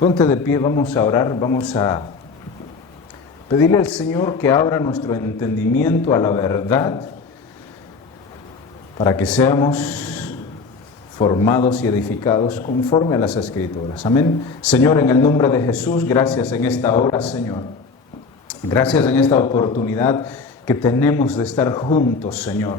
Ponte de pie, vamos a orar, vamos a pedirle al Señor que abra nuestro entendimiento a la verdad para que seamos formados y edificados conforme a las Escrituras. Amén. Señor, en el nombre de Jesús, gracias en esta hora, Señor. Gracias en esta oportunidad que tenemos de estar juntos, Señor.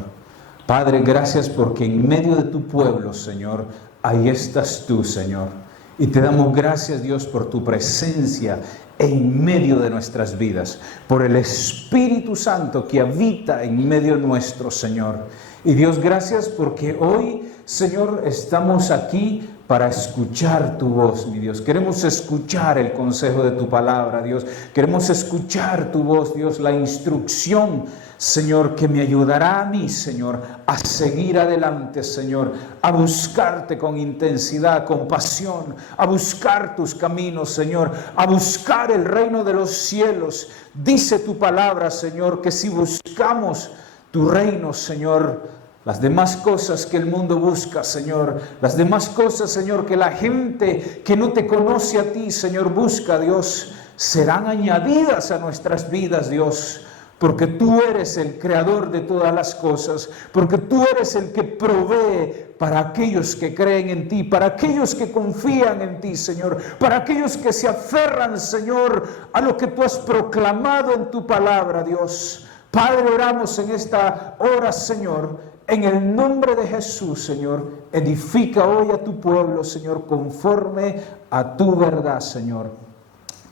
Padre, gracias porque en medio de tu pueblo, Señor, ahí estás tú, Señor. Y te damos gracias, Dios, por tu presencia en medio de nuestras vidas, por el Espíritu Santo que habita en medio nuestro, Señor. Y Dios, gracias porque hoy, Señor, estamos aquí para escuchar tu voz, mi Dios. Queremos escuchar el consejo de tu palabra, Dios. Queremos escuchar tu voz, Dios, la instrucción, Señor, que me ayudará a mí, Señor, a seguir adelante, Señor, a buscarte con intensidad, con pasión, a buscar tus caminos, Señor, a buscar el reino de los cielos. Dice tu palabra, Señor, que si buscamos tu reino, Señor, las demás cosas que el mundo busca, Señor, las demás cosas, Señor, que la gente que no te conoce a ti, Señor, busca, Dios, serán añadidas a nuestras vidas, Dios. Porque tú eres el creador de todas las cosas, porque tú eres el que provee para aquellos que creen en ti, para aquellos que confían en ti, Señor, para aquellos que se aferran, Señor, a lo que tú has proclamado en tu palabra, Dios. Padre, oramos en esta hora, Señor, en el nombre de Jesús, Señor, edifica hoy a tu pueblo, Señor, conforme a tu verdad, Señor,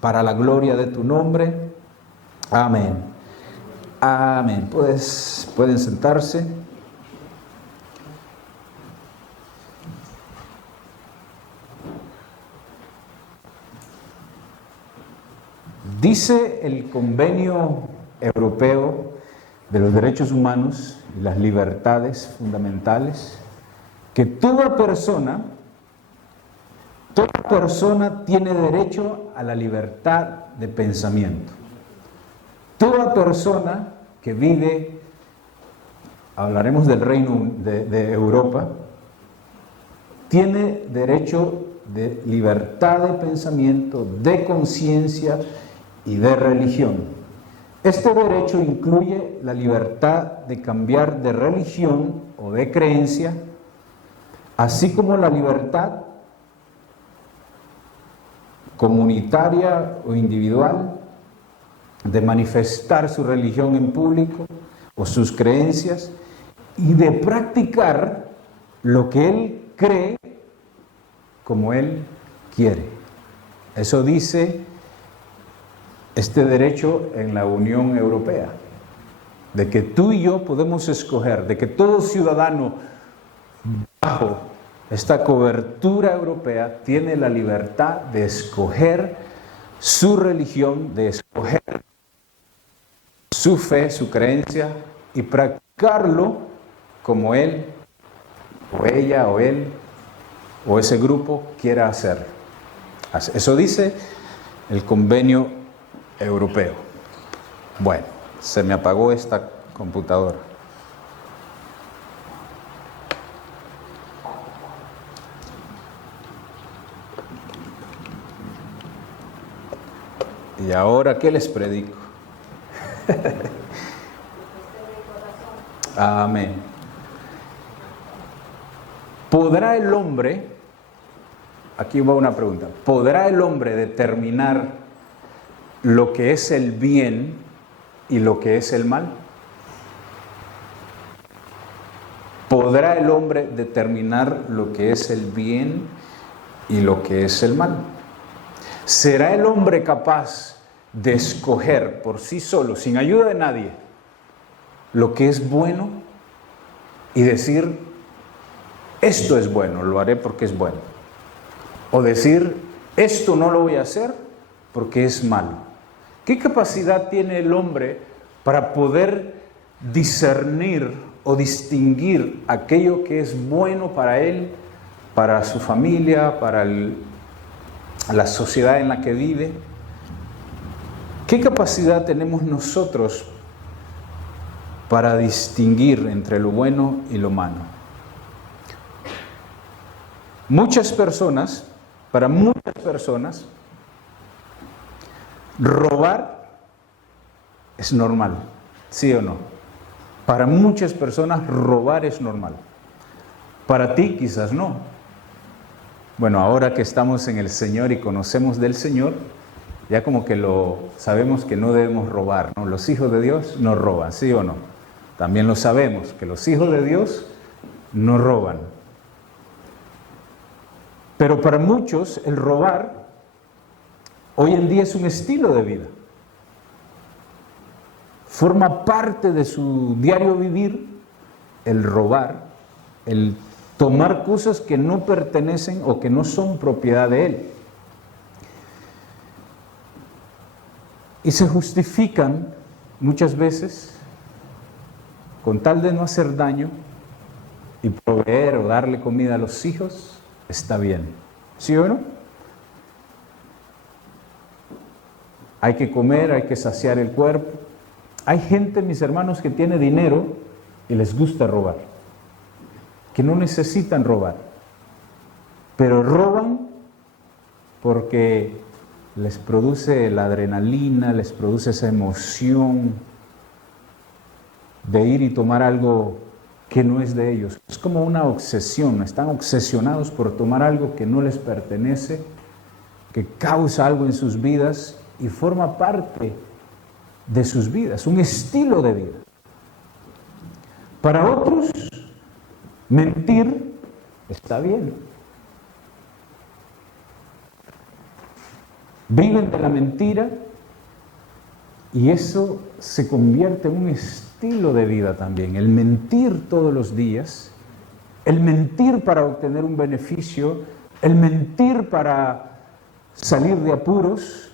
para la gloria de tu nombre. Amén. Amén. Pueden sentarse. Dice el Convenio Europeo de los Derechos Humanos y las Libertades Fundamentales que toda persona tiene derecho a la libertad de pensamiento. Toda persona que vive, hablaremos del reino de Europa, tiene derecho de libertad de pensamiento, de conciencia y de religión. Este derecho incluye la libertad de cambiar de religión o de creencia, así como la libertad comunitaria o individual de manifestar su religión en público o sus creencias y de practicar lo que él cree como él quiere. Eso dice este derecho en la Unión Europea, de que tú y yo podemos escoger, de que todo ciudadano bajo esta cobertura europea tiene la libertad de escoger su religión, de escoger su fe, su creencia y practicarlo como él o ella o él o ese grupo quiera hacer. Eso dice el Convenio Europeo. Bueno, se me apagó esta computadora. ¿Y ahora qué les predico? Amén. ¿Podrá el hombre, aquí va una pregunta, ¿podrá el hombre determinar lo que es el bien y lo que es el mal? ¿Podrá el hombre determinar lo que es el bien y lo que es el mal? ¿Será el hombre capaz de escoger por sí solo, sin ayuda de nadie, lo que es bueno y decir, esto es bueno, lo haré porque es bueno? O decir, esto no lo voy a hacer porque es malo. ¿Qué capacidad tiene el hombre para poder discernir o distinguir aquello que es bueno para él, para su familia, para la sociedad en la que vive? ¿Qué capacidad tenemos nosotros para distinguir entre lo bueno y lo malo? Para muchas personas, robar es normal, ¿sí o no? Para muchas personas robar es normal. Para ti quizás no. Bueno, ahora que estamos en el Señor y conocemos del Señor, ya como que lo sabemos que no debemos robar, ¿no? Los hijos de Dios no roban, ¿sí o no? También lo sabemos, que los hijos de Dios no roban. Pero para muchos el robar hoy en día es un estilo de vida. Forma parte de su diario vivir el robar, el tomar cosas que no pertenecen o que no son propiedad de él. Y se justifican muchas veces con tal de no hacer daño y proveer o darle comida a los hijos, está bien. ¿Sí o no? Hay que comer, hay que saciar el cuerpo. Hay gente, mis hermanos, que tiene dinero y les gusta robar, que no necesitan robar, pero roban porque les produce la adrenalina, les produce esa emoción de ir y tomar algo que no es de ellos. Es como una obsesión, están obsesionados por tomar algo que no les pertenece, que causa algo en sus vidas y forma parte de sus vidas, un estilo de vida. Para otros, mentir está bien. Viven de la mentira y eso se convierte en un estilo de vida también. El mentir todos los días, el mentir para obtener un beneficio, el mentir para salir de apuros,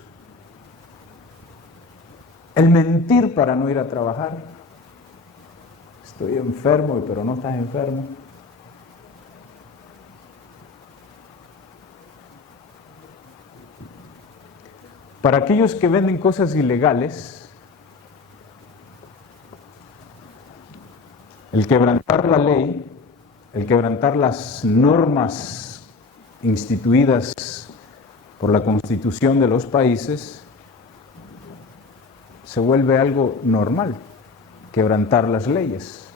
el mentir para no ir a trabajar. Estoy enfermo, pero no estás enfermo. Para aquellos que venden cosas ilegales, el quebrantar la ley, el quebrantar las normas instituidas por la Constitución de los países, se vuelve algo normal, quebrantar las leyes,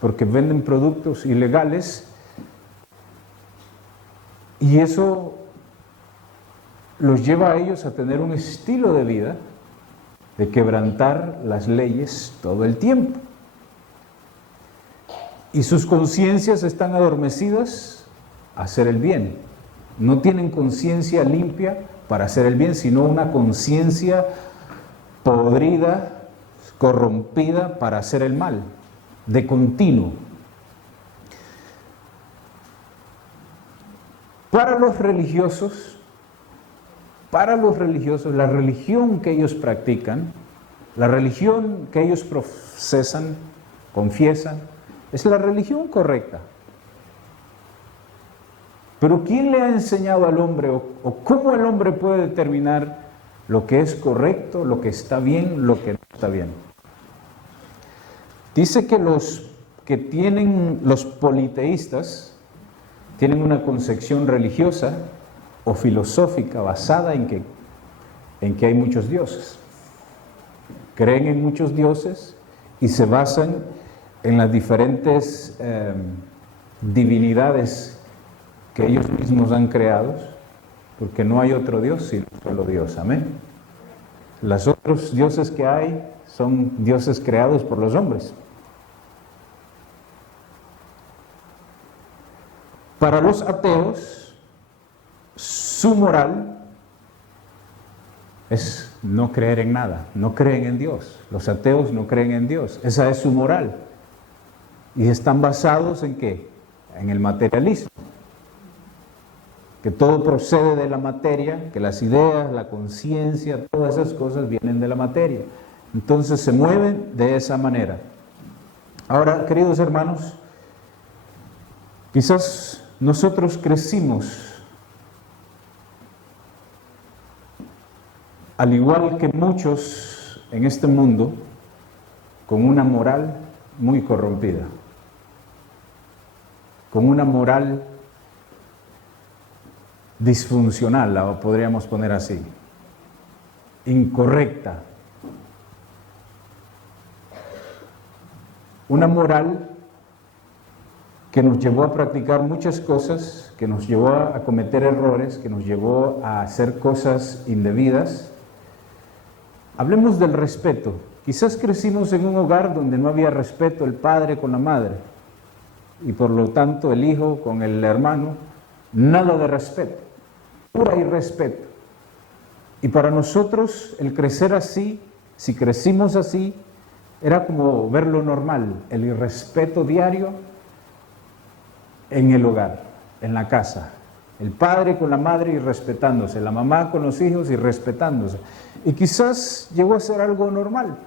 porque venden productos ilegales y eso los lleva a ellos a tener un estilo de vida de quebrantar las leyes todo el tiempo. Y sus conciencias están adormecidas a hacer el bien. No tienen conciencia limpia para hacer el bien, sino una conciencia podrida, corrompida para hacer el mal, de continuo. Para los religiosos, la religión que ellos practican, la religión que ellos profesan, confiesan, es la religión correcta. Pero ¿quién le ha enseñado al hombre o cómo el hombre puede determinar lo que es correcto, lo que está bien, lo que no está bien? Dice que los politeístas tienen una concepción religiosa o filosófica basada en que hay muchos dioses. Creen en muchos dioses y se basan en las diferentes divinidades que ellos mismos han creado, porque no hay otro Dios sino solo Dios. Amén. Los otros dioses que hay son dioses creados por los hombres. Para los ateos, su moral es no creer en nada, no creen en Dios. Los ateos no creen en Dios, esa es su moral. Y están basados ¿en qué? En el materialismo. Que todo procede de la materia, que las ideas, la conciencia, todas esas cosas vienen de la materia. Entonces se mueven de esa manera. Ahora, queridos hermanos, quizás nosotros crecimos al igual que muchos en este mundo, con una moral muy corrompida, con una moral disfuncional, la podríamos poner así. incorrecta. Una moral que nos llevó a practicar muchas cosas, que nos llevó a cometer errores, que nos llevó a hacer cosas indebidas. Hablemos del respeto. Quizás crecimos en un hogar donde no había respeto el padre con la madre y por lo tanto el hijo con el hermano, nada de respeto, pura irrespeto. Y para nosotros el crecer así, si crecimos así, era como ver lo normal, el irrespeto diario en el hogar, en la casa. El padre con la madre irrespetándose, la mamá con los hijos irrespetándose. Y quizás llegó a ser algo normal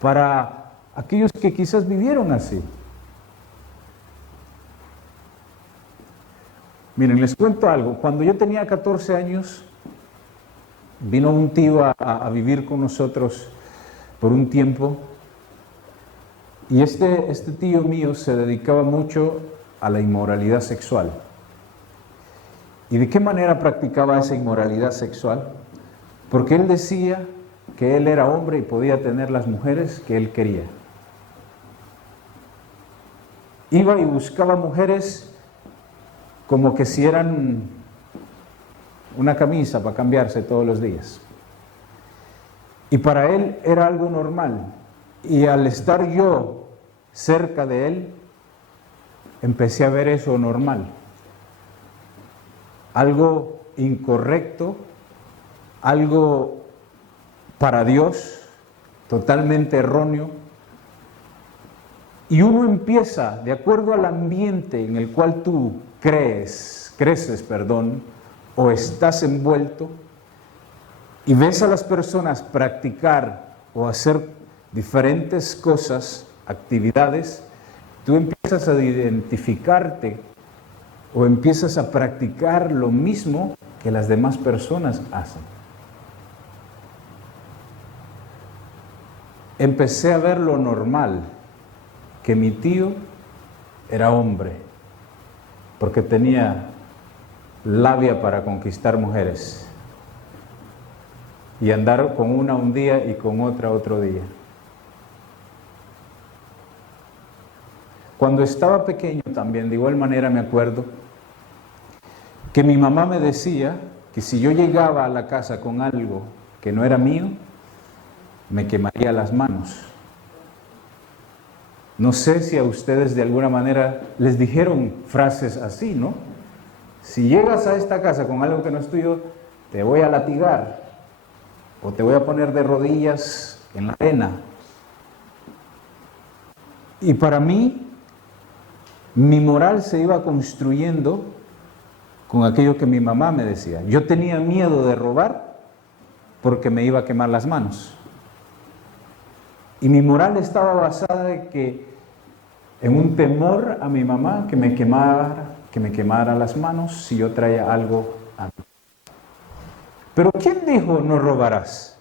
para aquellos que quizás vivieron así. Miren, les cuento algo. Cuando yo tenía 14 años, vino un tío a vivir con nosotros por un tiempo. Y este tío mío se dedicaba mucho a la inmoralidad sexual. ¿Y de qué manera practicaba esa inmoralidad sexual? Porque él decía que él era hombre y podía tener las mujeres que él quería. Iba y buscaba mujeres como que si eran una camisa para cambiarse todos los días. Y para él era algo normal. Y al estar yo cerca de él, empecé a ver eso normal. Algo incorrecto, algo para Dios, totalmente erróneo. Y uno empieza, de acuerdo al ambiente en el cual tú creces, o estás envuelto, y ves a las personas practicar o hacer diferentes cosas, actividades, tú empiezas a identificarte o empiezas a practicar lo mismo que las demás personas hacen. Empecé a ver lo normal, que mi tío era hombre, porque tenía labia para conquistar mujeres y andar con una un día y con otra otro día. Cuando estaba pequeño también, de igual manera me acuerdo que mi mamá me decía que si yo llegaba a la casa con algo que no era mío, me quemaría las manos. No sé si a ustedes de alguna manera les dijeron frases así, ¿no? Si llegas a esta casa con algo que no es tuyo, te voy a latigar o te voy a poner de rodillas en la arena. Y para mí, mi moral se iba construyendo con aquello que mi mamá me decía. Yo tenía miedo de robar porque me iba a quemar las manos. Y mi moral estaba basada en un temor a mi mamá que me quemara las manos si yo traía algo a mí. Pero ¿quién dijo no robarás?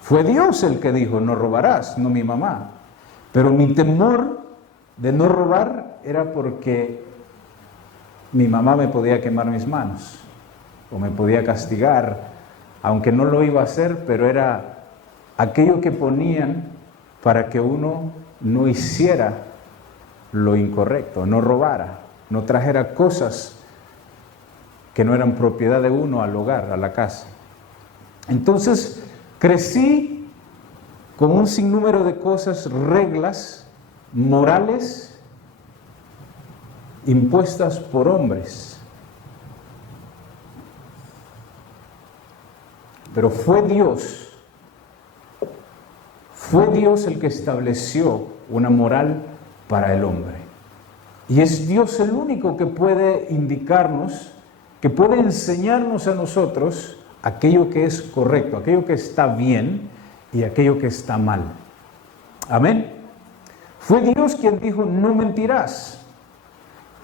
Fue Dios el que dijo no robarás, no mi mamá. Pero mi temor de no robar era porque mi mamá me podía quemar mis manos o me podía castigar, aunque no lo iba a hacer, pero era aquello que ponían para que uno no hiciera lo incorrecto, no robara, no trajera cosas que no eran propiedad de uno al hogar, a la casa. Entonces crecí con un sinnúmero de cosas, reglas morales impuestas por hombres. Pero fue Dios el que estableció una moral para el hombre. Y es Dios el único que puede indicarnos, que puede enseñarnos a nosotros aquello que es correcto, aquello que está bien y aquello que está mal. Amén. Fue Dios quien dijo, no mentirás.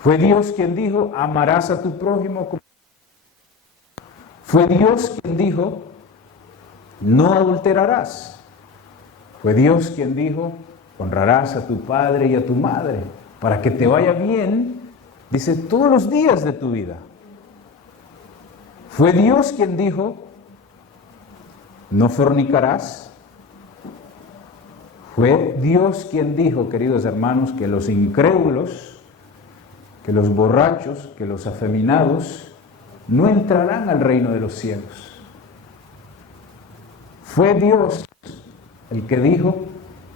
Fue Dios quien dijo, amarás a tu prójimo como... Fue Dios quien dijo, no adulterarás. Fue Dios quien dijo, honrarás a tu padre y a tu madre, para que te vaya bien, dice, todos los días de tu vida. Fue Dios quien dijo, no fornicarás. Fue Dios quien dijo, queridos hermanos, que los incrédulos, que los borrachos, que los afeminados no entrarán al reino de los cielos. Fue Dios el que dijo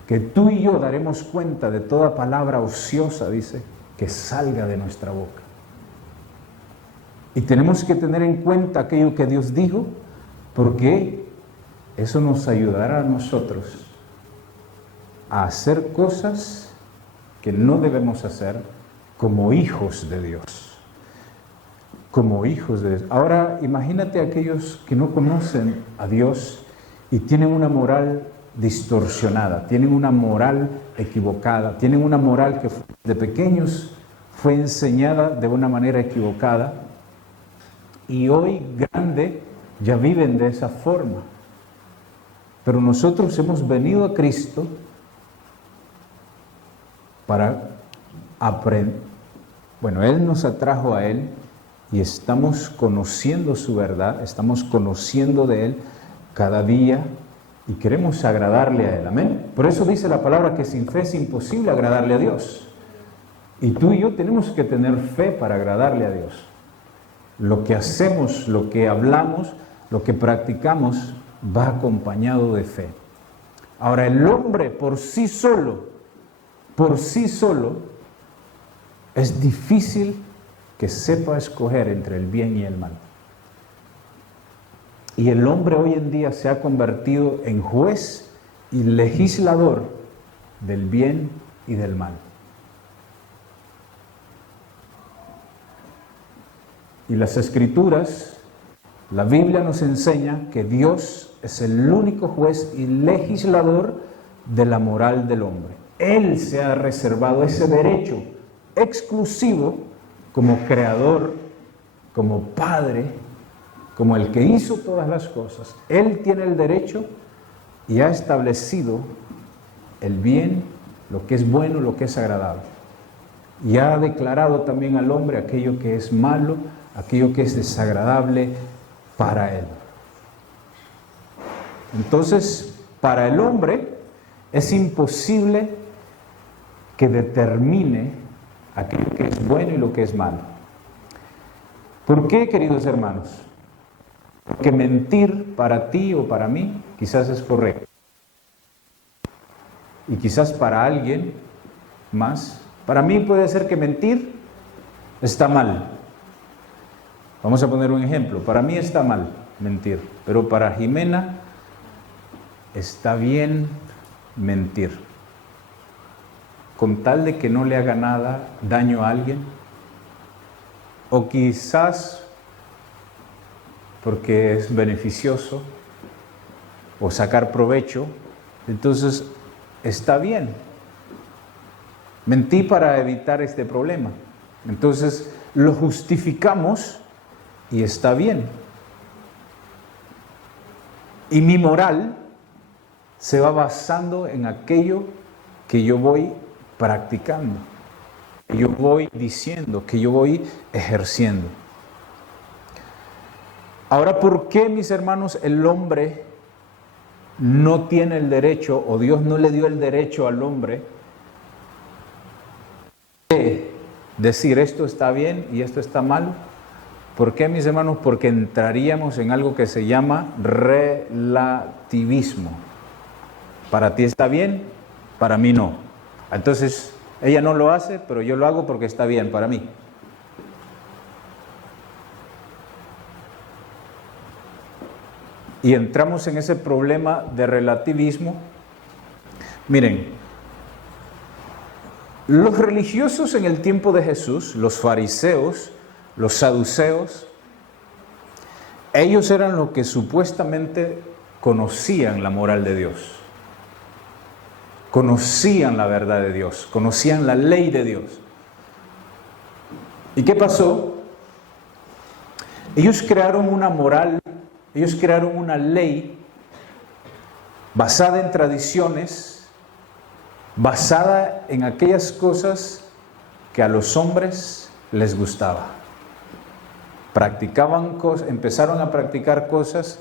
que tú y yo daremos cuenta de toda palabra ociosa, dice, que salga de nuestra boca. Y tenemos que tener en cuenta aquello que Dios dijo, porque eso nos ayudará a nosotros a hacer cosas que no debemos hacer como hijos de Dios. Como hijos de Dios. Ahora, imagínate aquellos que no conocen a Dios y tienen una moral distorsionada, tienen una moral equivocada, tienen una moral que de pequeños fue enseñada de una manera equivocada y hoy grande ya viven de esa forma. Pero nosotros hemos venido a Cristo para aprender. Bueno, Él nos atrajo a Él y estamos conociendo su verdad, estamos conociendo de Él cada día y queremos agradarle a Él, amén. Por eso dice la palabra que sin fe es imposible agradarle a Dios. Y tú y yo tenemos que tener fe para agradarle a Dios. Lo que hacemos, lo que hablamos, lo que practicamos va acompañado de fe. Ahora, el hombre por sí solo, es difícil que sepa escoger entre el bien y el mal. Y el hombre hoy en día se ha convertido en juez y legislador del bien y del mal. Y las Escrituras, la Biblia nos enseña que Dios es el único juez y legislador de la moral del hombre. Él se ha reservado ese derecho exclusivo como creador, como padre, como el que hizo todas las cosas. Él tiene el derecho y ha establecido el bien, lo que es bueno, lo que es agradable. Y ha declarado también al hombre aquello que es malo, aquello que es desagradable para él. Entonces, para el hombre es imposible que determine aquello que es bueno y lo que es malo. ¿Por qué, queridos hermanos? Porque mentir para ti o para mí quizás es correcto. Y quizás para alguien más. Para mí puede ser que mentir está mal. Vamos a poner un ejemplo. Para mí está mal mentir, pero para Jimena está bien mentir. Con tal de que no le haga nada, daño a alguien. O quizás porque es beneficioso o sacar provecho, entonces está bien. Mentí para evitar este problema. Entonces lo justificamos y está bien. Y mi moral se va basando en aquello que yo voy practicando, que yo voy diciendo, que yo voy ejerciendo. Ahora, ¿por qué, mis hermanos, el hombre no tiene el derecho, o Dios no le dio el derecho al hombre de decir esto está bien y esto está mal? ¿Por qué, mis hermanos? Porque entraríamos en algo que se llama relativismo. Para ti está bien, para mí no. Entonces, ella no lo hace, pero yo lo hago porque está bien para mí. Y entramos en ese problema de relativismo. Miren, los religiosos en el tiempo de Jesús, los fariseos, los saduceos, ellos eran los que supuestamente conocían la moral de Dios, conocían la verdad de Dios, conocían la ley de Dios. ¿Y qué pasó? Ellos crearon una moral, ellos crearon una ley basada en tradiciones, basada en aquellas cosas que a los hombres les gustaba. empezaron a practicar cosas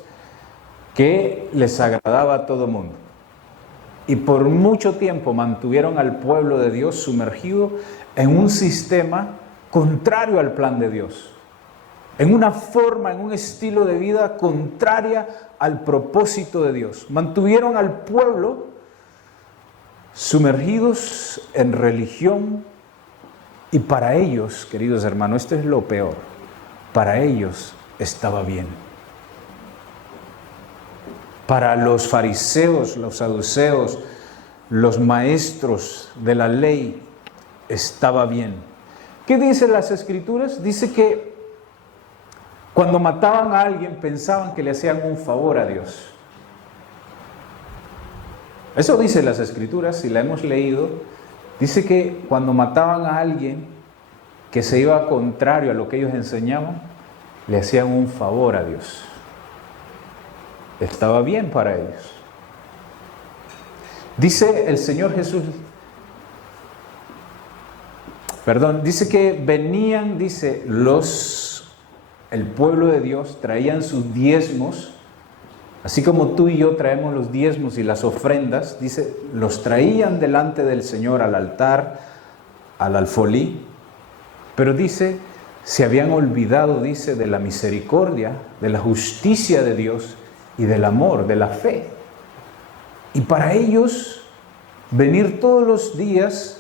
que les agradaba a todo mundo. Y por mucho tiempo mantuvieron al pueblo de Dios sumergido en un sistema contrario al plan de Dios, en una forma, en un estilo de vida contraria al propósito de Dios. Mantuvieron al pueblo sumergidos en religión y para ellos, queridos hermanos, esto es lo peor, para ellos estaba bien. Para los fariseos, los saduceos, los maestros de la ley, estaba bien. ¿Qué dicen las Escrituras? Dice que cuando mataban a alguien pensaban que le hacían un favor a Dios. Eso dice las Escrituras, si la hemos leído. Dice que cuando mataban a alguien que se iba contrario a lo que ellos enseñaban, le hacían un favor a Dios. Estaba bien para ellos. Dice el Señor Jesús, dice que venían, el pueblo de Dios traían sus diezmos, así como tú y yo traemos los diezmos y las ofrendas, dice, los traían delante del Señor al altar, al alfolí, pero dice, se habían olvidado, dice, de la misericordia, de la justicia de Dios y del amor, de la fe. Y para ellos, venir todos los días,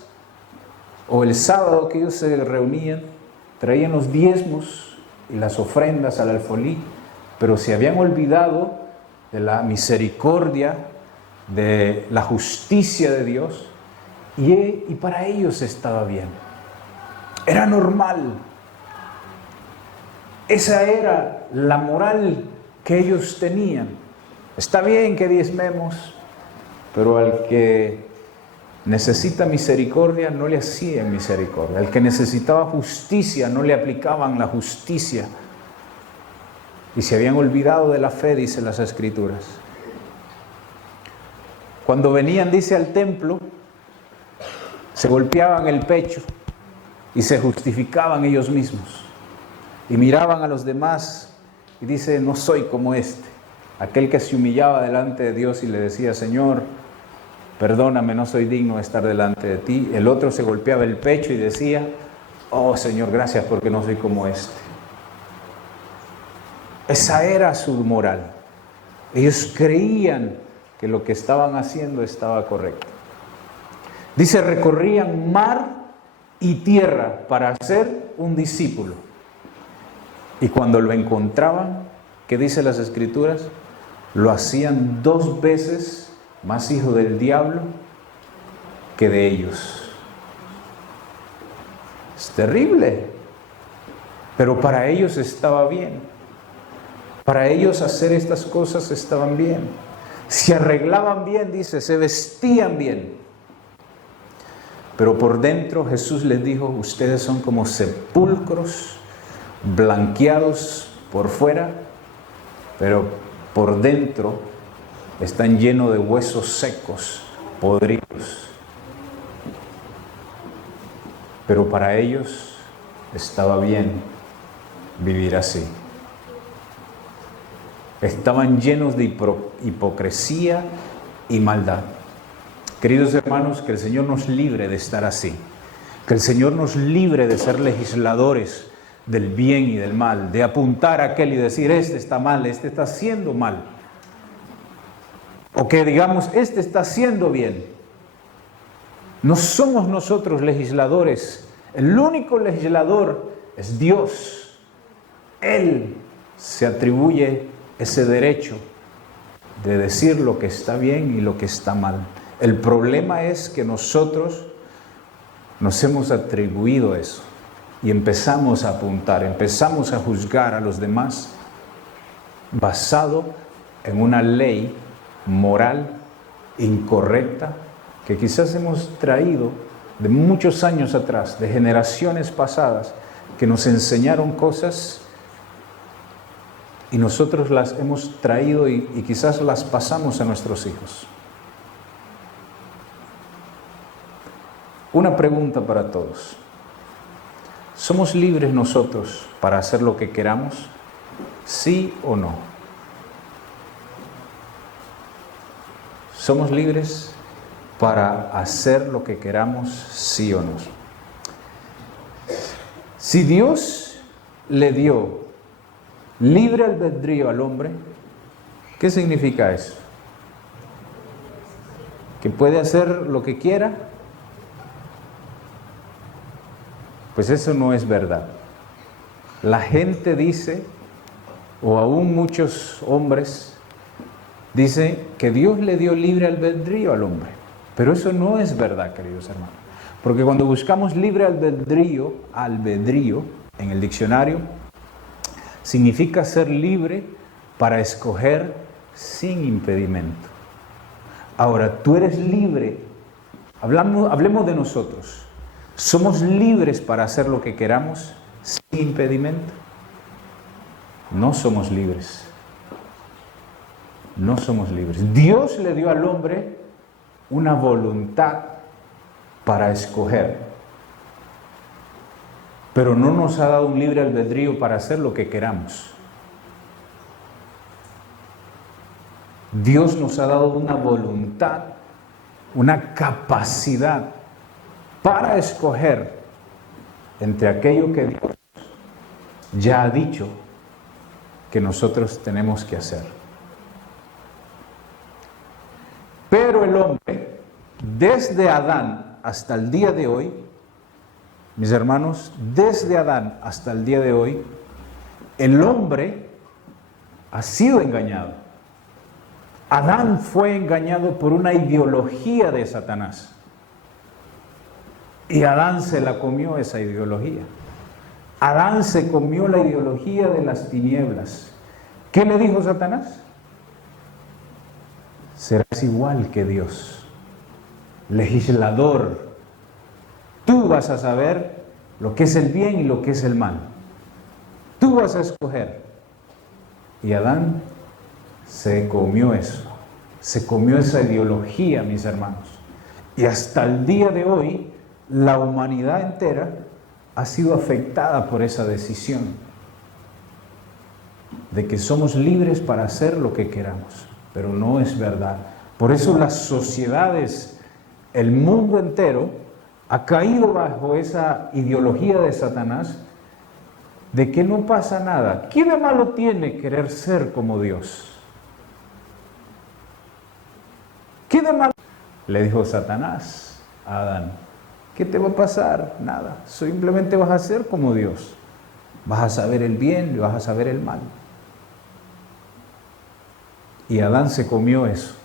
o el sábado que ellos se reunían, traían los diezmos y las ofrendas al alfolí, pero se habían olvidado de la misericordia, de la justicia de Dios, y para ellos estaba bien. Era normal. Esa era la moral que ellos tenían. Está bien que diezmemos, pero al que necesita misericordia no le hacían misericordia. Al que necesitaba justicia no le aplicaban la justicia. Y se habían olvidado de la fe, dice las Escrituras. Cuando venían, dice, al templo, se golpeaban el pecho y se justificaban ellos mismos. Y miraban a los demás y dice, no soy como este. Aquel que se humillaba delante de Dios y le decía, Señor, perdóname, no soy digno de estar delante de ti. El otro se golpeaba el pecho y decía, oh Señor, gracias porque no soy como este. Esa era su moral. Ellos creían que lo que estaban haciendo estaba correcto. Dice, recorrían mar y tierra para hacer un discípulo. Y cuando lo encontraban, ¿qué dice las Escrituras? Lo hacían 2 veces más hijo del diablo que de ellos. Es terrible. Pero para ellos estaba bien. Para ellos hacer estas cosas estaban bien. Se arreglaban bien, dice, se vestían bien. Pero por dentro Jesús les dijo, ustedes son como sepulcros blanqueados por fuera, pero por dentro están llenos de huesos secos, podridos. Pero para ellos estaba bien vivir así. Estaban llenos de hipocresía y maldad. Queridos hermanos, que el Señor nos libre de estar así. Que el Señor nos libre de ser legisladores del bien y del mal, de apuntar a aquel y decir, este está mal, este está haciendo mal. O que digamos, este está haciendo bien. No somos nosotros legisladores. El único legislador es Dios. Él se atribuye ese derecho de decir lo que está bien y lo que está mal. El problema es que nosotros nos hemos atribuido eso y empezamos a apuntar, empezamos a juzgar a los demás basado en una ley moral incorrecta que quizás hemos traído de muchos años atrás, de generaciones pasadas, que nos enseñaron cosas y nosotros las hemos traído y quizás las pasamos a nuestros hijos. Una pregunta para todos. ¿somos libres nosotros para hacer lo que queramos? ¿Sí o no? ¿Somos libres para hacer lo que queramos? ¿Sí o no? Si Dios le dio libre albedrío al hombre, ¿qué significa eso? ¿Que puede hacer lo que quiera? Pues eso no es verdad. La gente dice, o aún muchos hombres, dicen que Dios le dio libre albedrío al hombre. Pero eso no es verdad, queridos hermanos. Porque cuando buscamos libre albedrío en el diccionario, significa ser libre para escoger sin impedimento. Ahora, tú eres libre, hablemos de nosotros. ¿Somos libres para hacer lo que queramos sin impedimento? No somos libres. No somos libres. Dios le dio al hombre una voluntad para escoger, pero no nos ha dado un libre albedrío para hacer lo que queramos. Dios nos ha dado una voluntad, una capacidad para escoger entre aquello que Dios ya ha dicho que nosotros tenemos que hacer. Pero el hombre, desde Adán hasta el día de hoy, mis hermanos, desde Adán hasta el día de hoy, el hombre ha sido engañado. Adán fue engañado por una ideología de Satanás. Y Adán se la comió esa ideología. Adán se comió la ideología de las tinieblas. ¿Qué le dijo Satanás? Serás igual que Dios, legislador. Tú vas a saber lo que es el bien y lo que es el mal. Tú vas a escoger. Y Adán se comió eso, se comió esa ideología, mis hermanos. Y hasta el día de hoy, la humanidad entera ha sido afectada por esa decisión de que somos libres para hacer lo que queramos. Pero no es verdad. Por eso las sociedades, el mundo entero, ha caído bajo esa ideología de Satanás de que no pasa nada. ¿Qué de malo tiene querer ser como Dios? ¿Qué de malo? Le dijo Satanás a Adán. ¿Qué te va a pasar? Nada. Simplemente vas a ser como Dios. Vas a saber el bien y vas a saber el mal. Y Adán se comió eso.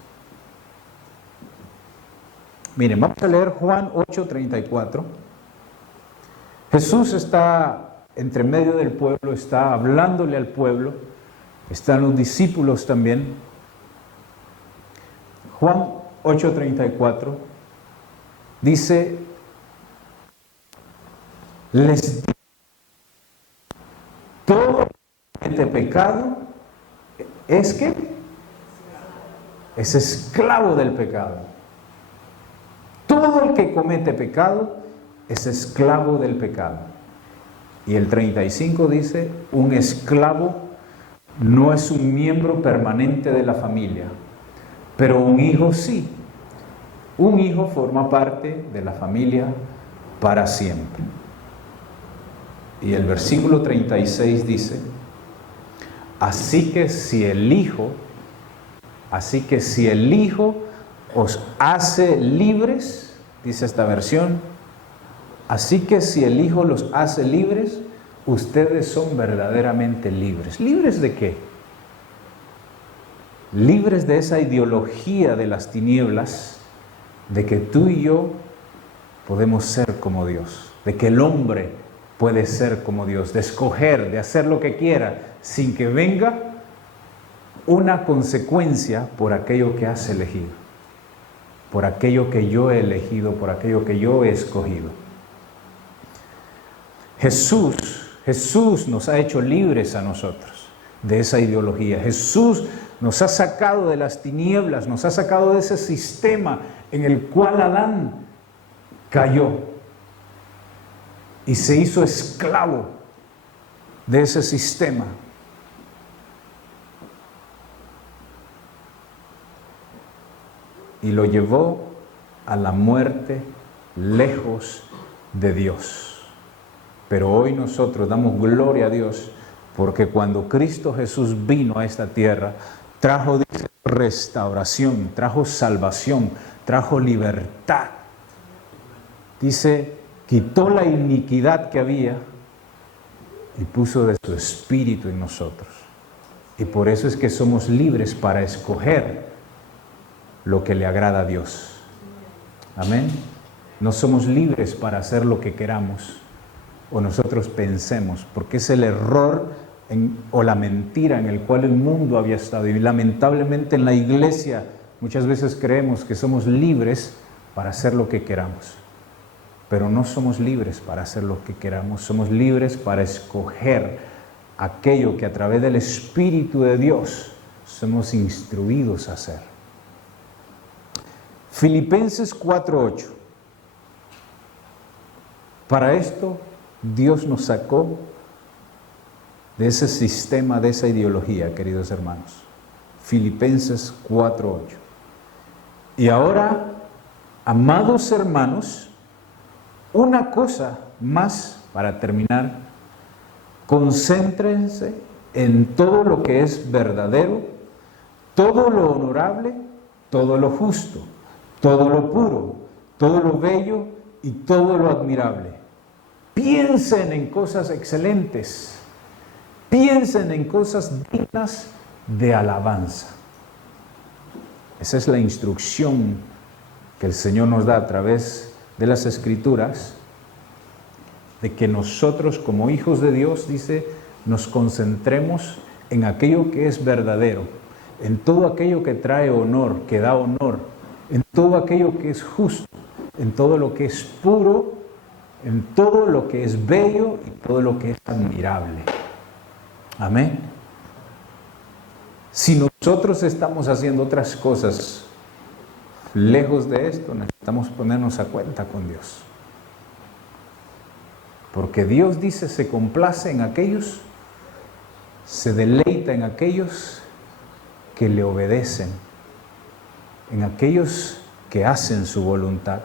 Miren, vamos a leer Juan 8:34. Jesús está entre medio del pueblo, está hablándole al pueblo, están los discípulos también. Juan 8:34 dice, les digo, todo este pecado es que es esclavo del pecado. Todo el que comete pecado es esclavo del pecado. Y el 35 dice, un esclavo no es un miembro permanente de la familia, pero un hijo sí. Un hijo forma parte de la familia para siempre. Y el versículo 36 dice, así que si el Hijo os hace libres, dice esta versión, así que si el Hijo los hace libres, ustedes son verdaderamente libres. ¿Libres de qué? Libres de esa ideología de las tinieblas, de que tú y yo podemos ser como Dios, de que el hombre puede ser como Dios, de escoger, de hacer lo que quiera, sin que venga una consecuencia por aquello que has elegido, por aquello que yo he elegido, por aquello que yo he escogido. Jesús nos ha hecho libres a nosotros de esa ideología. Jesús nos ha sacado de las tinieblas, nos ha sacado de ese sistema en el cual Adán cayó. y se hizo esclavo de ese sistema. Y lo llevó a la muerte lejos de Dios. Pero hoy nosotros damos gloria a Dios porque cuando Cristo Jesús vino a esta tierra, trajo restauración, trajo salvación, trajo libertad. Dice, quitó la iniquidad que había y puso de su espíritu en nosotros. Y por eso es que somos libres para escoger lo que le agrada a Dios. Amén. No somos libres para hacer lo que queramos o nosotros pensemos, porque es el error o la mentira en el cual el mundo había estado. Y lamentablemente en la iglesia muchas veces creemos que somos libres para hacer lo que queramos. Pero no somos libres para hacer lo que queramos, somos libres para escoger aquello que a través del Espíritu de Dios somos instruidos a hacer. Filipenses 4:8. Para esto Dios nos sacó de ese sistema, de esa ideología, queridos hermanos. Filipenses 4:8. Y ahora, amados hermanos, una cosa más para terminar. Concéntrense en todo lo que es verdadero, todo lo honorable, todo lo justo, todo lo puro, todo lo bello y todo lo admirable. Piensen en cosas excelentes, piensen en cosas dignas de alabanza. Esa es la instrucción que el Señor nos da a través de las Escrituras, de que nosotros como hijos de Dios, dice, nos concentremos en aquello que es verdadero, en todo aquello que trae honor, que da honor, en todo aquello que es justo, en todo lo que es puro, en todo lo que es bello y todo lo que es admirable. Amén. Si nosotros estamos haciendo otras cosas lejos de esto, necesitamos ponernos a cuenta con Dios. Porque Dios dice, se complace en aquellos, se deleita en aquellos que le obedecen, en aquellos que hacen su voluntad.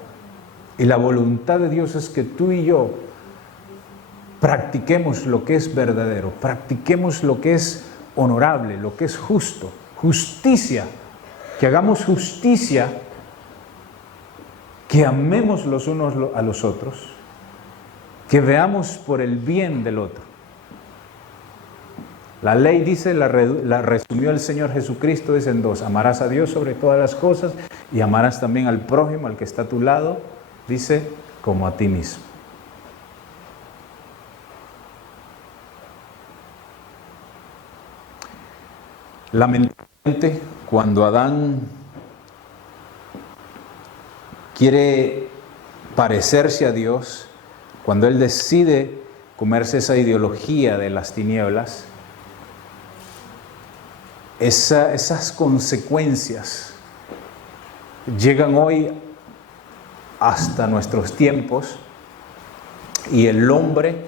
Y la voluntad de Dios es que tú y yo practiquemos lo que es verdadero, practiquemos lo que es honorable, lo que es justo, justicia, que hagamos justicia, que amemos los unos a los otros, que veamos por el bien del otro. La ley dice, la resumió el Señor Jesucristo, dice en dos: amarás a Dios sobre todas las cosas y amarás también al prójimo, al que está a tu lado, dice, como a ti mismo. Lamentablemente, cuando Adán quiere parecerse a Dios, cuando él decide comerse esa ideología de las tinieblas, esas consecuencias llegan hoy hasta nuestros tiempos y el hombre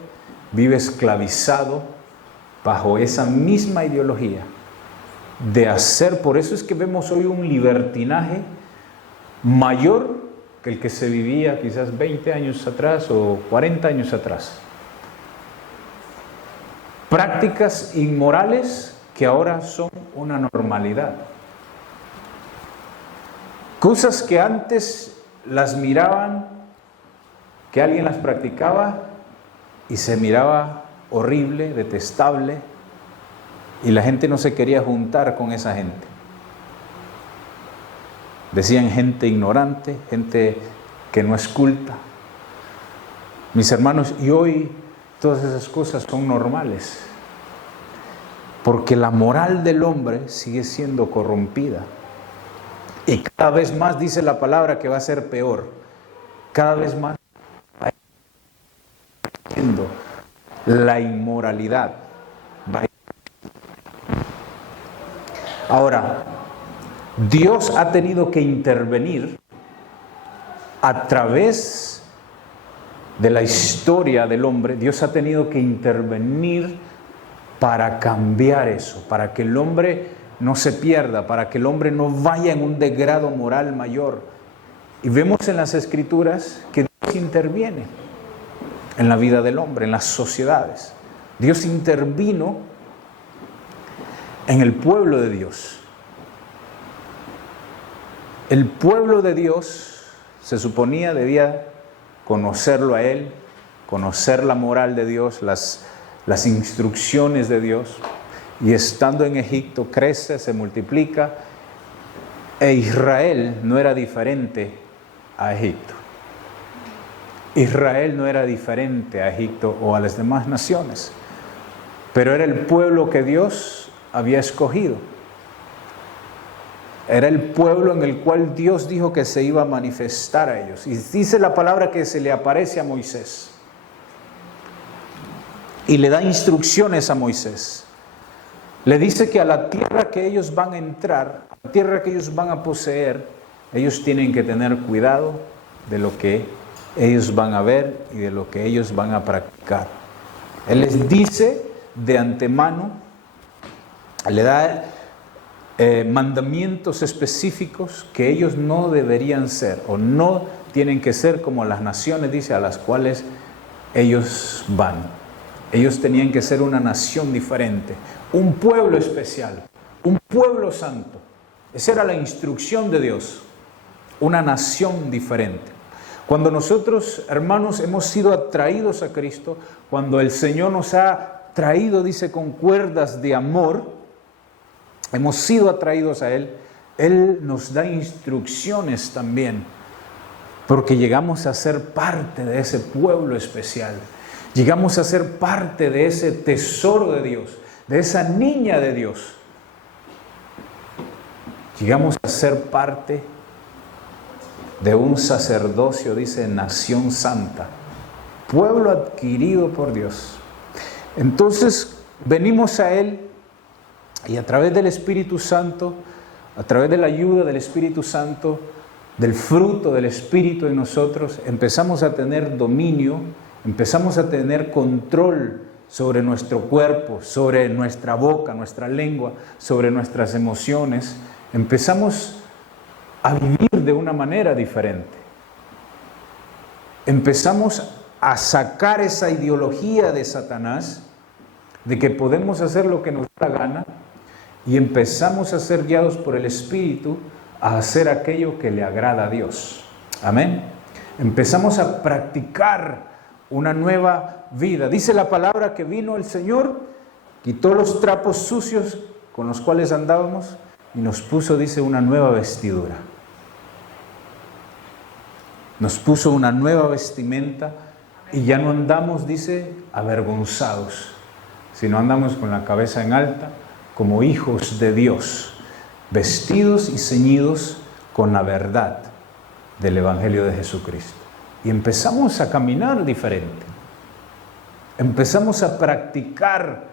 vive esclavizado bajo esa misma ideología de hacer. Por eso es que vemos hoy un libertinaje mayor que el que se vivía quizás 20 años atrás o 40 años atrás. Prácticas inmorales que ahora son una normalidad. Cosas que antes las miraban, que alguien las practicaba y se miraba horrible, detestable, y la gente no se quería juntar con esa gente. Decían gente ignorante, gente que no es culta. Mis hermanos, y hoy todas esas cosas son normales, porque la moral del hombre sigue siendo corrompida. Y cada vez más dice la palabra que va a ser peor. Cada vez más va creciendo la inmoralidad. Ahora, Dios ha tenido que intervenir a través de la historia del hombre, Dios ha tenido que intervenir para cambiar eso, para que el hombre no se pierda, para que el hombre no vaya en un degrado moral mayor. Y vemos en las Escrituras que Dios interviene en la vida del hombre, en las sociedades. Dios intervino en el pueblo de Dios. El pueblo de Dios se suponía debía conocerlo a Él, conocer la moral de Dios, las instrucciones de Dios, y estando en Egipto crece, se multiplica, e Israel no era diferente a Egipto. Israel no era diferente a Egipto o a las demás naciones, pero era el pueblo que Dios había escogido. Era el pueblo en el cual Dios dijo que se iba a manifestar a ellos. Y dice la palabra que se le aparece a Moisés y le da instrucciones a Moisés. Le dice que a la tierra que ellos van a entrar, a la tierra que ellos van a poseer, ellos tienen que tener cuidado de lo que ellos van a ver y de lo que ellos van a practicar. Él les dice de antemano, le da mandamientos específicos que ellos no deberían ser o no tienen que ser como las naciones, dice, a las cuales ellos van. Ellos tenían que ser una nación diferente, un pueblo especial, un pueblo santo. Esa era la instrucción de Dios, una nación diferente. Cuando nosotros, hermanos, hemos sido atraídos a Cristo, cuando el Señor nos ha traído, dice, con cuerdas de amor, hemos sido atraídos a Él, Él nos da instrucciones también, porque llegamos a ser parte de ese pueblo especial, llegamos a ser parte de ese tesoro de Dios, de esa niña de Dios. Llegamos a ser parte de un sacerdocio, dice, nación santa, pueblo adquirido por Dios. Entonces venimos a Él y a través del Espíritu Santo, a través de la ayuda del Espíritu Santo, del fruto del Espíritu en nosotros, empezamos a tener dominio, empezamos a tener control sobre nuestro cuerpo, sobre nuestra boca, nuestra lengua, sobre nuestras emociones. Empezamos a vivir de una manera diferente. Empezamos a sacar esa ideología de Satanás, de que podemos hacer lo que nos da la gana, y empezamos a ser guiados por el Espíritu a hacer aquello que le agrada a Dios. Amén. Empezamos a practicar una nueva vida. Dice la palabra que vino el Señor, quitó los trapos sucios con los cuales andábamos y nos puso, dice, una nueva vestidura. Nos puso una nueva vestimenta y ya no andamos, dice, avergonzados, sino andamos con la cabeza en alta, como hijos de Dios, vestidos y ceñidos con la verdad del Evangelio de Jesucristo. Y empezamos a caminar diferente. Empezamos a practicar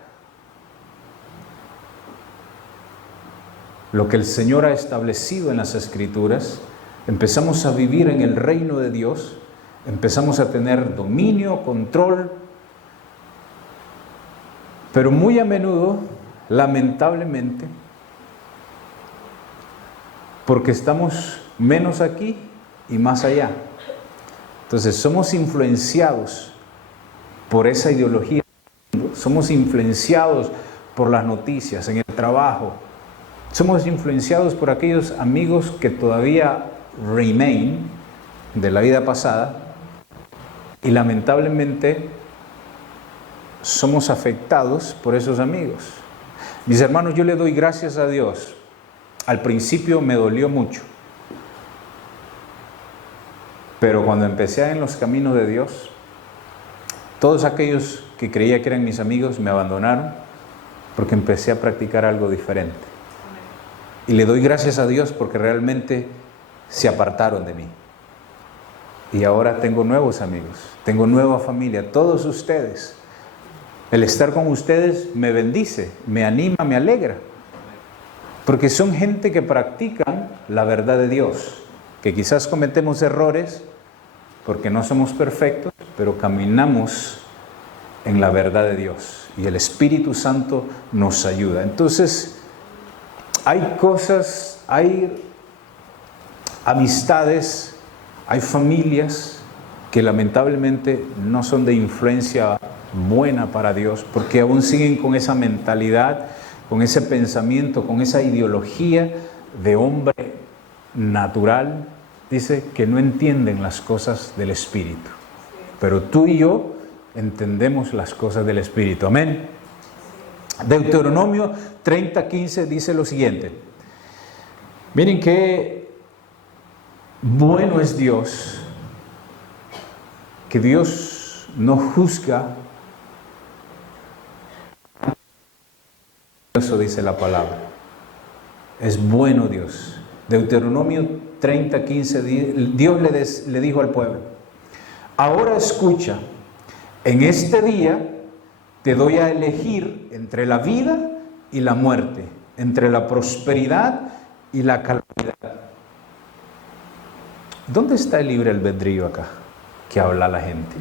lo que el Señor ha establecido en las Escrituras. Empezamos a vivir en el reino de Dios. Empezamos a tener dominio, control. Pero muy a menudo, lamentablemente, porque estamos menos aquí y más allá. Entonces somos influenciados por esa ideología, somos influenciados por las noticias, en el trabajo, somos influenciados por aquellos amigos que todavía remain de la vida pasada, y lamentablemente somos afectados por esos amigos. Mis hermanos, yo le doy gracias a Dios. Al principio me dolió mucho, pero cuando empecé en los caminos de Dios, todos aquellos que creía que eran mis amigos me abandonaron porque empecé a practicar algo diferente. Y le doy gracias a Dios porque realmente se apartaron de mí. Y ahora tengo nuevos amigos, tengo nueva familia, todos ustedes. El estar con ustedes me bendice, me anima, me alegra. Porque son gente que practican la verdad de Dios. Que quizás cometemos errores porque no somos perfectos, pero caminamos en la verdad de Dios y el Espíritu Santo nos ayuda. Entonces, hay cosas, hay amistades, hay familias que lamentablemente no son de influencia buena para Dios, porque aún siguen con esa mentalidad, con ese pensamiento, con esa ideología de hombre natural, dice que no entienden las cosas del Espíritu. Pero tú y yo entendemos las cosas del Espíritu. Amén. Deuteronomio 30:15 dice lo siguiente. Miren qué bueno es Dios, que Dios no juzga. Eso dice la palabra. Es bueno Dios. Deuteronomio 30:15, Dios le dijo al pueblo: ahora escucha, en este día te doy a elegir entre la vida y la muerte, entre la prosperidad y la calamidad. ¿Dónde está el libre albedrío acá que habla la gente?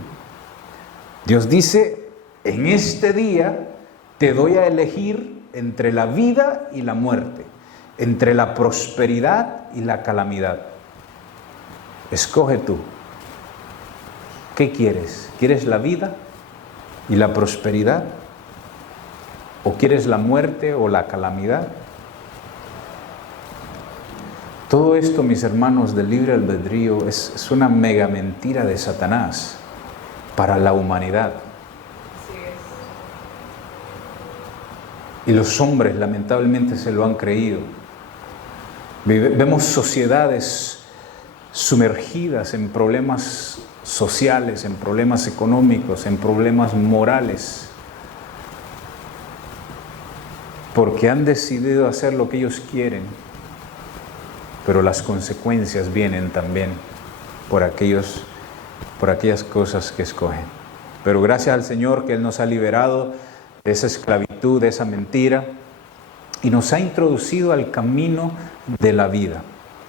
Dios dice: en este día te doy a elegir entre la vida y la muerte, entre la prosperidad y la calamidad. Escoge tú. ¿Qué quieres? ¿Quieres la vida y la prosperidad? ¿O quieres la muerte o la calamidad? Todo esto, mis hermanos, del libre albedrío es una mega mentira de Satanás para la humanidad. Y los hombres lamentablemente se lo han creído. Vemos sociedades sumergidas en problemas sociales, en problemas económicos, en problemas morales, porque han decidido hacer lo que ellos quieren, pero las consecuencias vienen también por aquellas cosas que escogen. Pero gracias al Señor que Él nos ha liberado de esa esclavitud, de esa mentira, y nos ha introducido al camino de la vida,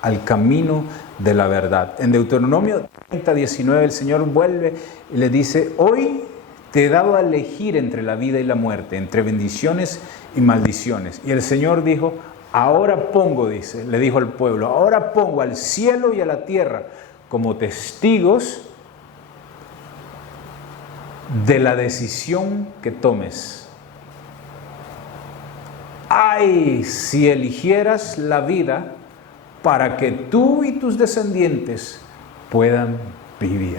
al camino de la verdad. En Deuteronomio 30:19 el Señor vuelve y le dice: hoy te he dado a elegir entre la vida y la muerte, entre bendiciones y maldiciones. Y el Señor dijo: ahora pongo, dice, le dijo al pueblo, ahora pongo al cielo y a la tierra como testigos de la decisión que tomes. Ay, si eligieras la vida para que tú y tus descendientes puedan vivir.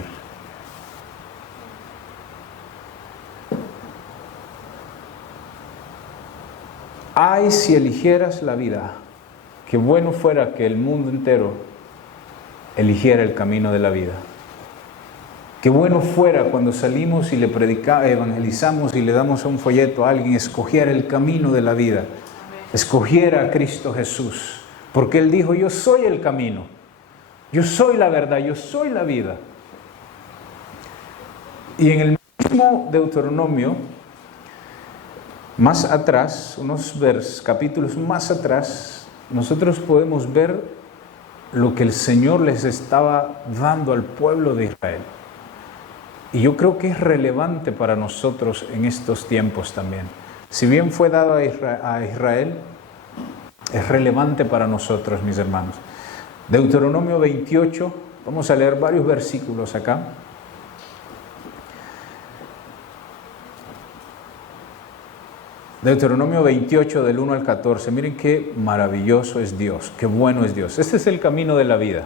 Ay, si eligieras la vida, qué bueno fuera que el mundo entero eligiera el camino de la vida. Qué bueno fuera cuando salimos y le predicamos, evangelizamos y le damos un folleto a alguien, escogiera el camino de la vida, escogiera a Cristo Jesús, porque Él dijo: yo soy el camino, yo soy la verdad, yo soy la vida. Y en el mismo Deuteronomio, más atrás, unos capítulos más atrás, nosotros podemos ver lo que el Señor les estaba dando al pueblo de Israel. Y yo creo que es relevante para nosotros en estos tiempos también. Si bien fue dado a Israel, es relevante para nosotros, mis hermanos. Deuteronomio 28, vamos a leer varios versículos acá. Deuteronomio 28 del 1 al 14, miren qué maravilloso es Dios, qué bueno es Dios. Este es el camino de la vida.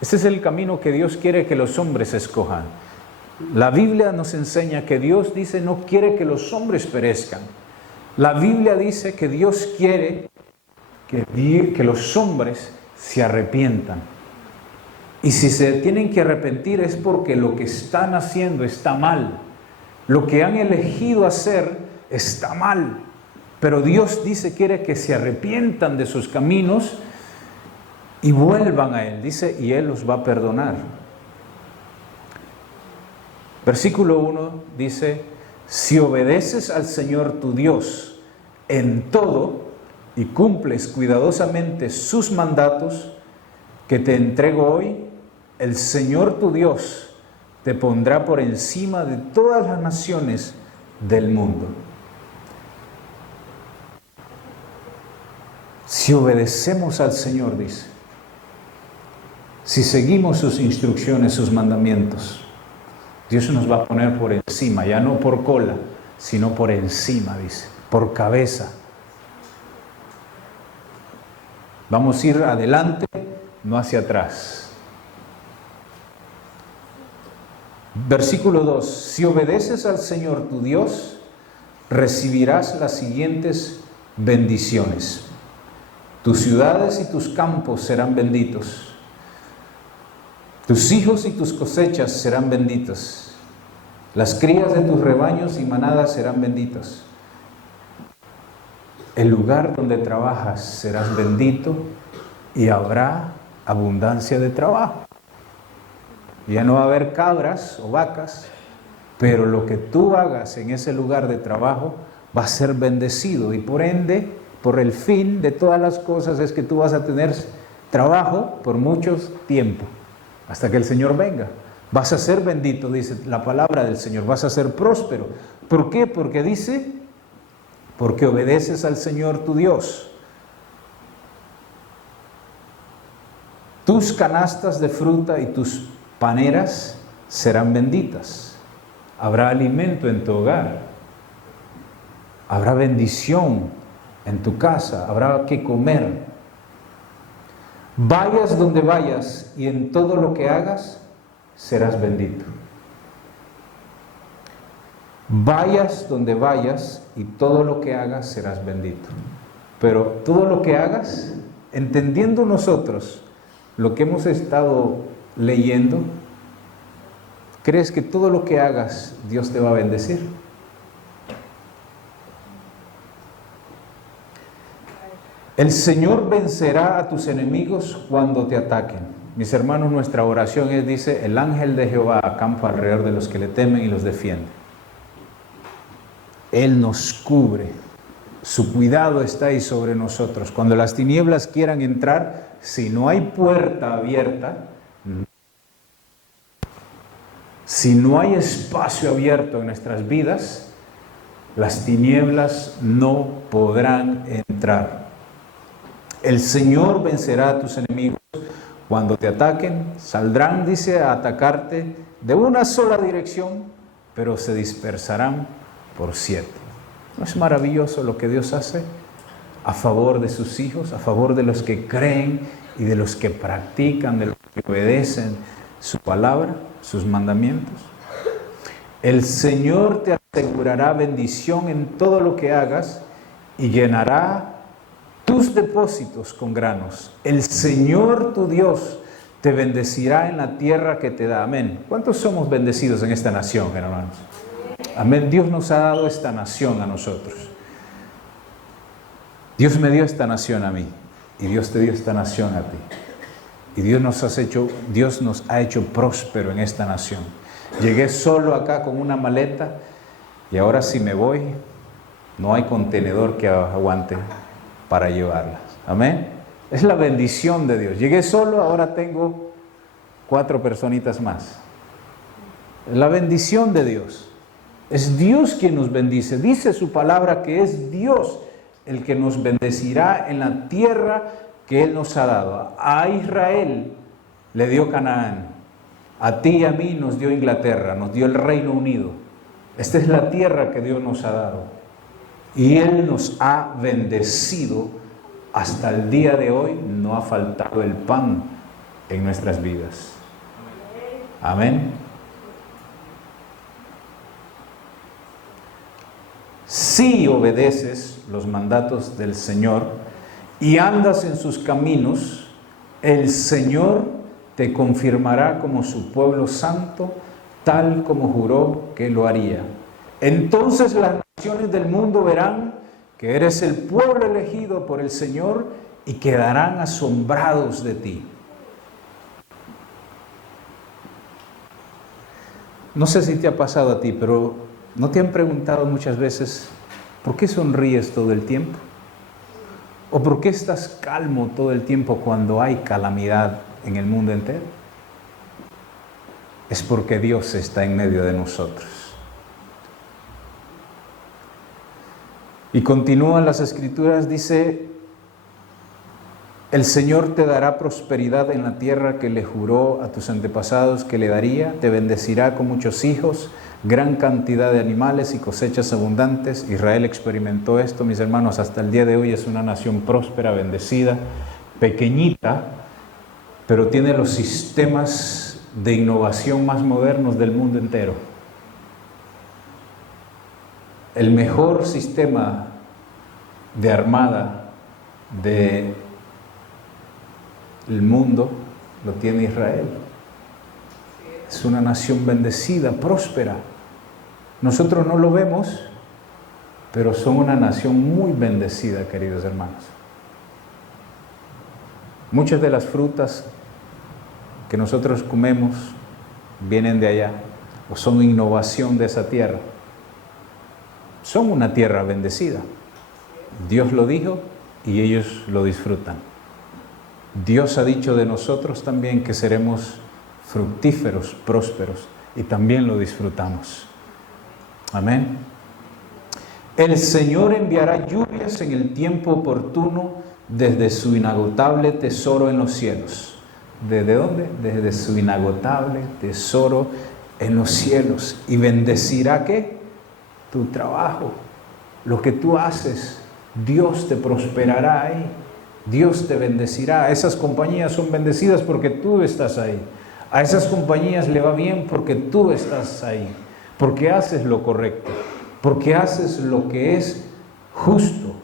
Este es el camino que Dios quiere que los hombres escojan. La Biblia nos enseña que Dios dice no quiere que los hombres perezcan. La Biblia dice que Dios quiere que los hombres se arrepientan. Y si se tienen que arrepentir es porque lo que están haciendo está mal. Lo que han elegido hacer está mal. Pero Dios dice quiere que se arrepientan de sus caminos y vuelvan a Él. Dice, y Él los va a perdonar. Versículo 1 dice: si obedeces al Señor tu Dios en todo y cumples cuidadosamente sus mandatos que te entrego hoy, el Señor tu Dios te pondrá por encima de todas las naciones del mundo. Si obedecemos al Señor, dice, si seguimos sus instrucciones, sus mandamientos, Dios nos va a poner por encima, ya no por cola, sino por encima, dice, por cabeza. Vamos a ir adelante, no hacia atrás. Versículo 2. Si obedeces al Señor tu Dios, recibirás las siguientes bendiciones. Tus ciudades y tus campos serán benditos. Tus hijos y tus cosechas serán benditos. Las crías de tus rebaños y manadas serán benditas. El lugar donde trabajas serás bendito y habrá abundancia de trabajo. Ya no va a haber cabras o vacas, pero lo que tú hagas en ese lugar de trabajo va a ser bendecido y por ende, por el fin de todas las cosas es que tú vas a tener trabajo por mucho tiempo, hasta que el Señor venga. Vas a ser bendito, dice la palabra del Señor, vas a ser próspero. ¿Por qué? Porque dice, porque obedeces al Señor tu Dios. Tus canastas de fruta y tus paneras serán benditas. Habrá alimento en tu hogar. Habrá bendición en tu casa. Habrá que comer. Vayas donde vayas y en todo lo que hagas, serás bendito. Vayas donde vayas y todo lo que hagas, serás bendito. Pero todo lo que hagas, entendiendo nosotros lo que hemos estado leyendo, ¿crees que todo lo que hagas Dios te va a bendecir? El Señor vencerá a tus enemigos cuando te ataquen. Mis hermanos, nuestra oración es, dice, el ángel de Jehová acampa alrededor de los que le temen y los defiende. Él nos cubre. Su cuidado está ahí sobre nosotros. Cuando las tinieblas quieran entrar, si no hay puerta abierta, si no hay espacio abierto en nuestras vidas, las tinieblas no podrán entrar. El Señor vencerá a tus enemigos cuando te ataquen. Saldrán, dice, a atacarte de una sola dirección, pero se dispersarán por 7. ¿No es maravilloso lo que Dios hace a favor de sus hijos, a favor de los que creen y de los que practican, de los que obedecen su palabra, sus mandamientos? El Señor te asegurará bendición en todo lo que hagas y llenará tus depósitos con granos. El Señor tu Dios te bendecirá en la tierra que te da. Amén. ¿Cuántos somos bendecidos en esta nación, hermanos? Amén. Dios nos ha dado esta nación a nosotros. Dios me dio esta nación a mí y Dios te dio esta nación a ti. Y Dios nos ha hecho próspero en esta nación. Llegué solo acá con una maleta y ahora si me voy, no hay contenedor que aguante para llevarlas. Amén. Es la bendición de Dios. Llegué solo, ahora tengo 4 personitas más. Es la bendición de Dios. Es Dios quien nos bendice. Dice su palabra que es Dios el que nos bendecirá en la tierra que Él nos ha dado. A Israel le dio Canaán. A ti y a mí nos dio Inglaterra, nos dio el Reino Unido. Esta es la tierra que Dios nos ha dado. Y Él nos ha bendecido. Hasta el día de hoy no ha faltado el pan en nuestras vidas. Amén. Si obedeces los mandatos del Señor y andas en sus caminos, el Señor te confirmará como su pueblo santo, tal como juró que lo haría. Entonces las naciones del mundo verán que eres el pueblo elegido por el Señor y quedarán asombrados de ti. No sé si te ha pasado a ti, pero ¿no te han preguntado muchas veces por qué sonríes todo el tiempo? ¿O por qué estás calmo todo el tiempo cuando hay calamidad en el mundo entero? es porque Dios está en medio de nosotros. Y continúan las Escrituras, dice: el Señor te dará prosperidad en la tierra que le juró a tus antepasados que le daría, te bendecirá con muchos hijos, gran cantidad de animales y cosechas abundantes. Israel experimentó esto, mis hermanos, hasta el día de hoy es una nación próspera, bendecida, pequeñita, pero tiene los sistemas de innovación más modernos del mundo entero. El mejor sistema de armada del mundo lo tiene Israel. Es una nación bendecida, próspera. Nosotros no lo vemos, pero son una nación muy bendecida, queridos hermanos. Muchas de las frutas que nosotros comemos vienen de allá, o son innovación de esa tierra. Son una tierra bendecida. Dios lo dijo y ellos lo disfrutan. Dios ha dicho de nosotros también que seremos fructíferos, prósperos, y también lo disfrutamos. Amén. El Señor enviará lluvias en el tiempo oportuno desde su inagotable tesoro en los cielos. ¿Desde dónde? Desde su inagotable tesoro en los cielos. Y bendecirá ¿qué? Tu trabajo, lo que tú haces. Dios te prosperará ahí. Dios te bendecirá. Esas compañías son bendecidas porque tú estás ahí. A esas compañías le va bien porque tú estás ahí. Porque haces lo correcto. Porque haces lo que es justo.